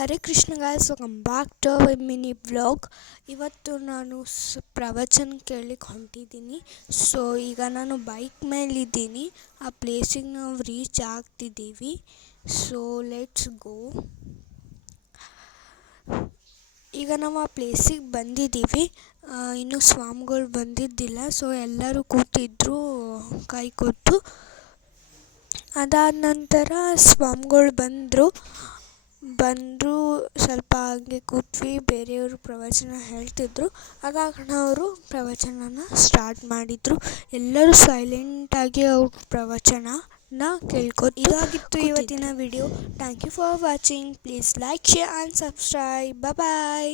Hare Krishna guys, welcome back to our mini vlog. ಇವತ್ತು ನಾನು ಪ್ರವಚನ ಕೇಳಲಿಕ್ಕೆ ಹೊಂಟಿದ್ದೀನಿ. ಸೊ ಈಗ ನಾನು ಬೈಕ್ ಮೇಲಿದ್ದೀನಿ. ಆ ಪ್ಲೇಸಿಗೆ ನಾವು ರೀಚ್ ಆಗ್ತಿದ್ದೀವಿ. So let's go. ಈಗ ನಾವು ಆ ಪ್ಲೇಸಿಗೆ ಬಂದಿದ್ದೀವಿ. ಇನ್ನೂ ಸ್ವಾಮಿಗಳು ಬಂದಿದ್ದಿಲ್ಲ. ಸೊ ಎಲ್ಲರೂ ಕೂತಿದ್ರು ಕೈ ಕೊಟ್ಟು. ಅದಾದ ನಂತರ ಸ್ವಾಮಿಗಳು ಬಂದರು. ಸ್ವಲ್ಪ ಹಾಗೆ ಕೂತ್ವಿ. ಬೇರೆಯವರು ಪ್ರವಚನ ಹೇಳ್ತಿದ್ರು. ಆದಾಗ ಅವರು ಪ್ರವಚನನ ಸ್ಟಾರ್ಟ್ ಮಾಡಿದರು. ಎಲ್ಲರೂ ಸೈಲೆಂಟಾಗಿ ಅವ್ರ ಪ್ರವಚನನ ಇದಾಗಿತ್ತು ಇವತ್ತಿನ video. Thank you for watching. Please like, share and subscribe. Bye.